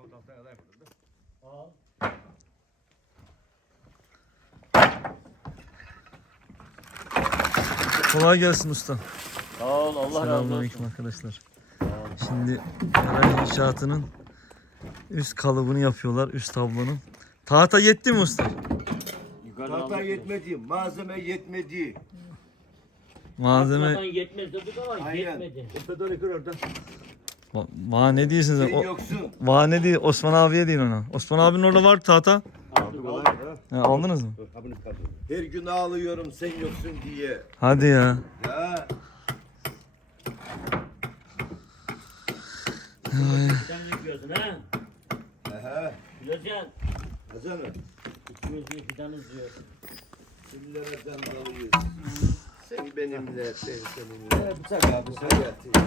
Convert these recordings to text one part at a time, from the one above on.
Al. Kolay gelsin usta. Sağ ol Allah razı olsun. Selamünaleyküm arkadaşlar. Şimdi garaj inşaatının üst kalıbını yapıyorlar, üst tablonun. Tahta yetti mi usta? Tahta yetmedi, malzeme yetmedi. Malzeme... Atmadan yetmez dedik ama Aynen. yetmedi. O pedali kır oradan. Va- Va ne diyorsun sen? Sen O, yoksun. va ne diyor? Osman abiye deyin ona. Osman abinin orada var tahta. Ha, aldınız mı? Her gün ağlıyorum sen yoksun diye. Hadi ya. Ya Sen yapıyorsun ha? Aha. Bileceksin. Hasan'ım. İkimiz bir fidanız diyor. Kimlere. Sen benimle, ben seninle. Bıçak abi.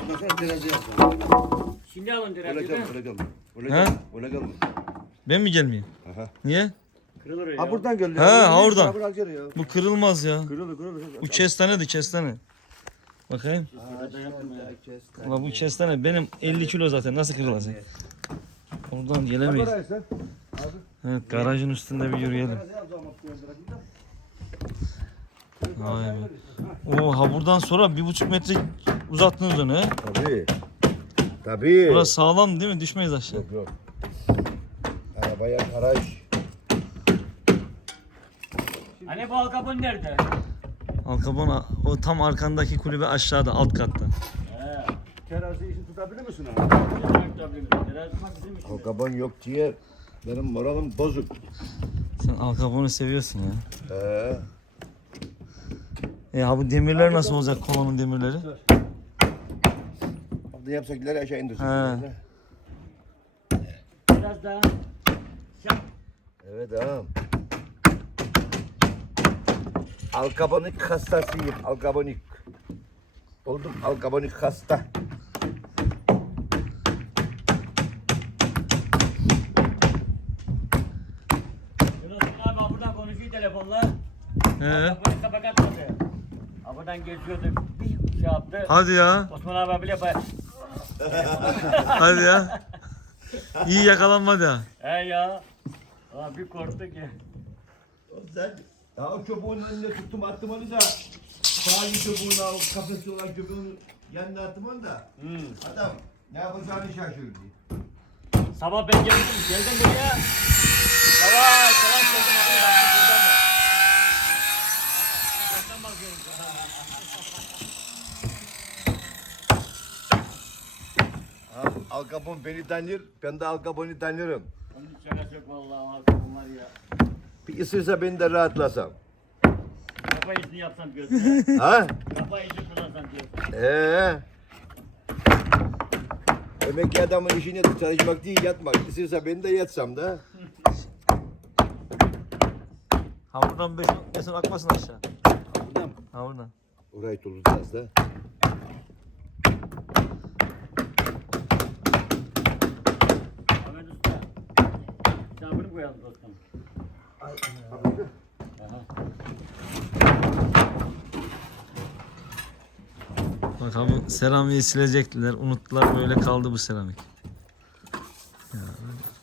Bundan sonra terazi yapacağım. Şimdi alın kalma, değil mi? öyle kalma. Öyle He? kalma, öyle kalma. Ben mi gelmeyeyim? Aha. Niye? Kırılır ya. Ha buradan gel. He, ha oradan. Bu kırılmaz ya. Kırılır, kırılır. Bu kestanedir kestane. Bakayım. Ulan bu kestane benim 50 kilo zaten nasıl kırılacak? Oradan gelemeyiz. Sen. Evet garajın üstünde bir yürüyelim. Terazi yapacağım, Vay be. Oo ha buradan sonra bir buçuk metre uzattınız onu he. Tabii. Tabii. Burası sağlam değil mi? Düşmeyiz aşağı. Yok yok. Arabaya garaj. Hani bu halkapın nerede? Alkabona o tam arkandaki kulübe aşağıda alt katta. He. Terazi işi tutabilir misin abi? Yapmak bizim işimiz. Yok diye benim moralim bozuk. Sen Alkabone'u seviyorsun ya. He. E ha bu demirler nasıl olacak kolonun demirleri? Yapsak ileri aşağı indirsin. He. Biraz daha. Evet ağam. Alkabonik hastasıyım. Alkabonik. Oldum alkabonik hasta. Yunus abi buradan konuşuyor telefonla. He. Kapıyı kapak atmadı. Ha, Buradan geçiyordu. Bir şey yaptı. Hadi ya. Osman abi bile bay. Hadi ya. İyi yakalanmadı ha. He ya. Aa, bir korktu ki. Sen ya o çubuğun önüne tuttum attım onu da sağ çubuğuna o kafesi olan çubuğun yanına attım onu da Hmm. adam ne yapacağını şaşırdı. Sabah ben geldim. Geldim buraya. Yavaş yavaş geldim abi. Baktım buradan mı? Uzaktan bakıyorum. Ha, Al Capone beni tanır, ben de Al Capone'i tanırım. Onun şakası yok vallahi. Hakkım var ya. Bir ısırsa ben de rahatlasam. Kafa işini yapsam diyorsun. ha? Kafa işi kullansam diyorsun. Ee. Emekli adamın işi nedir? Çalışmak değil, yatmak. Isırsa ben de yatsam da. Ha buradan 5 metre akmasın aşağı. Buradan mı? Ha buradan. Orayı tutacağız da. Koyalım dostum. Aha. Bak abi seramiği silecektiler. Unuttular böyle kaldı bu seramik.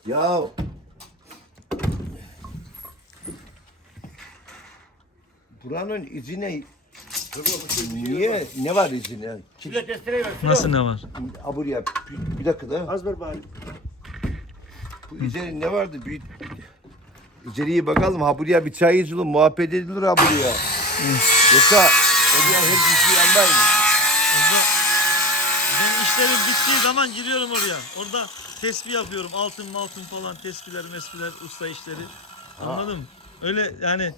Ya Buranın izine niye ne var izine? Nasıl ne var? Ha buraya bir, bir dakika da. Az ver bari. Üzeri ne vardı? Bir içeriye bakalım. Ha buraya bir çay içilir, muhabbet edilir ha buraya. Yoksa oraya her kişi yanındayım. Benim işlerim bittiği zaman giriyorum oraya. Orada tespih yapıyorum. Altın altın falan tespihler mespihler usta işleri. Anladın mı? Öyle yani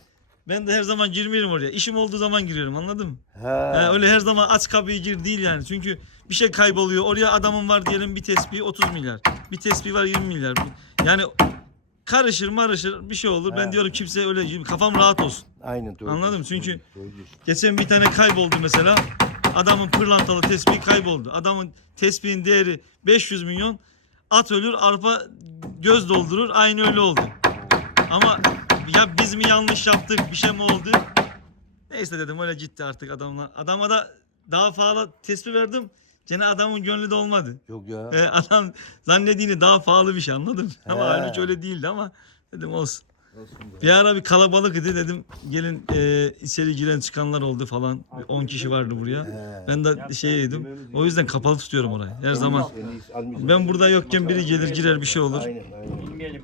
ben de her zaman girmiyorum oraya. İşim olduğu zaman giriyorum anladın mı? Ha. Ha, öyle her zaman aç kapıyı gir değil yani. Çünkü bir şey kayboluyor. Oraya adamın var diyelim bir tespih 30 milyar. Bir tespih var 20 milyar. Yani karışır marışır bir şey olur. Ben Ha. diyorum kimse öyle kafam rahat olsun. Aynen doğru. Anladım, çünkü- Doğru. Geçen bir tane kayboldu mesela. Adamın pırlantalı tespihi kayboldu. Adamın tespihin değeri 500 milyon. At ölür, arpa göz doldurur. Aynı öyle oldu. Ama ya biz mi yanlış yaptık, bir şey mi oldu? Neyse dedim öyle gitti artık adamla. Adama da daha fazla tespih verdim. Gene adamın gönlü de olmadı. Yok ya. Ee, adam zannediğini daha pahalı bir şey anladın mı? Ama halbuki öyle değildi ama dedim olsun. Olsun. Bir ara bir kalabalık idi dedim gelin e, içeri giren çıkanlar oldu falan. Bir 10 kişi vardı buraya. He. Ben de şey yedim. O yüzden kapalı tutuyorum orayı. Her zaman. Ben burada yokken biri gelir girer bir şey olur. Aynen aynen.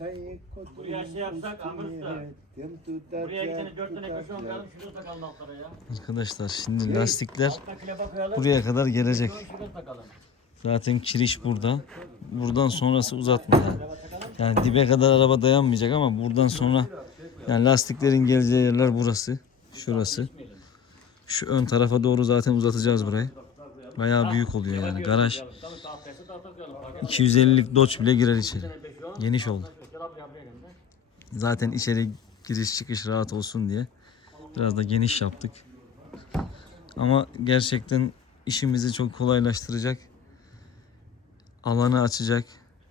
Buraya şey yapsak, Ahmet Usta. Buraya bir tane dört tane köşe koyalım, şurada takalım altlara ya. Arkadaşlar şimdi lastikler klebe koyalım. buraya kadar gelecek. Zaten kiriş burada. Buradan sonrası uzatma yani. Yani dibe kadar araba dayanmayacak ama buradan sonra yani lastiklerin geleceği yerler burası. Şurası. Şu ön tarafa doğru zaten uzatacağız burayı. Bayağı büyük oluyor yani. Garaj Tabii tahtaysa tahta koyalım. 250'lik Dodge bile girer içeri. Geniş oldu. Zaten içeri giriş çıkış rahat olsun diye biraz da geniş yaptık. Ama gerçekten işimizi çok kolaylaştıracak. Alanı açacak.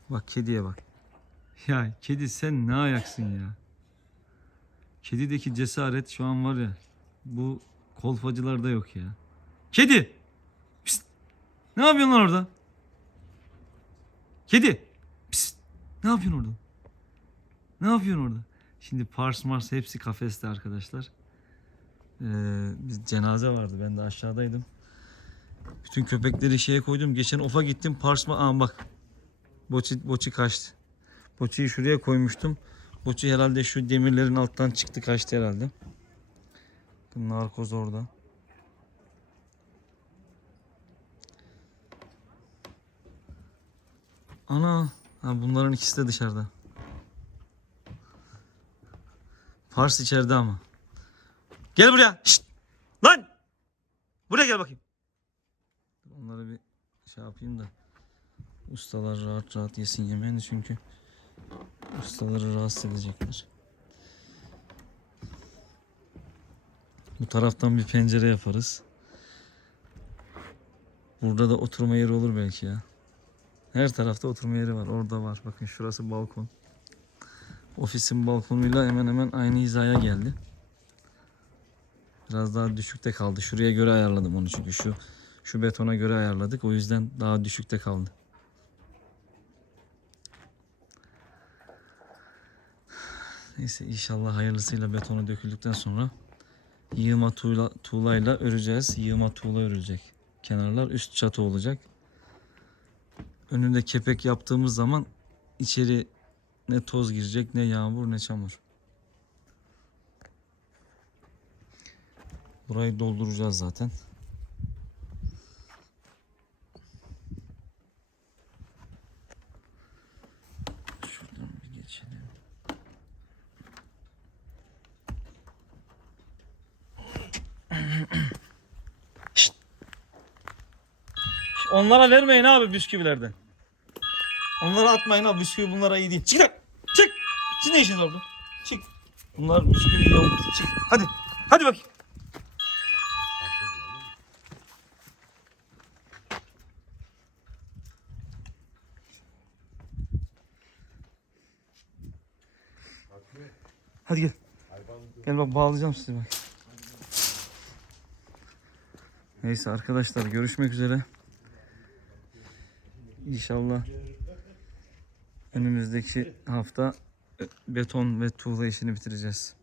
Bak kediye bak. Ya kedi sen ne ayaksın ya. Kedideki cesaret şu an var ya. Bu kolpacılarda yok ya. Kedi! Pist! Ne yapıyorsun lan orada? Kedi! Pist! Ne yapıyorsun orada? Ne yapıyorsun orada? Şimdi Pars Mars hepsi kafeste arkadaşlar. Ee, biz cenaze vardı. Ben de aşağıdaydım. Bütün köpekleri şeye koydum. Geçen ofa gittim. Pars Mars... Aa bak. Boçi, boçi kaçtı. Boçiyi şuraya koymuştum. Boçi herhalde şu demirlerin alttan çıktı kaçtı herhalde. Narkoz orada. Ana. Ha, bunların ikisi de dışarıda. Pars içeride ama. Gel buraya. Şşt! Lan! Buraya gel bakayım. Onları bir şey yapayım da. Ustalar rahat rahat yesin yemeğini çünkü ustaları rahatsız edecekler. Bu taraftan bir pencere yaparız. Burada da oturma yeri olur belki ya. Her tarafta oturma yeri var. Orada var. Bakın şurası balkon. Ofisin balkonuyla hemen hemen aynı hizaya geldi. Biraz daha düşükte kaldı. Şuraya göre ayarladım onu çünkü şu şu betona göre ayarladık. O yüzden daha düşükte kaldı. Neyse inşallah hayırlısıyla betonu döküldükten sonra yığma tuğla, tuğlayla öreceğiz. Yığma tuğla örülecek. Kenarlar üst çatı olacak. Önünde kepek yaptığımız zaman içeri ne toz girecek ne yağmur ne çamur. Burayı dolduracağız zaten. Şuradan bir geçelim. Onlara vermeyin abi bisküvilerden. Onları atmayın abi bisküvi bunlara iyi değil. Çık lan! Çık! Siz ne işiniz orada? Çık. Bunlar bisküvi yok. Çık. Hadi. Hadi bakayım. Hadi gel. Gel bak bağlayacağım sizi bak. Neyse arkadaşlar görüşmek üzere. İnşallah önümüzdeki hafta beton ve tuğla işini bitireceğiz.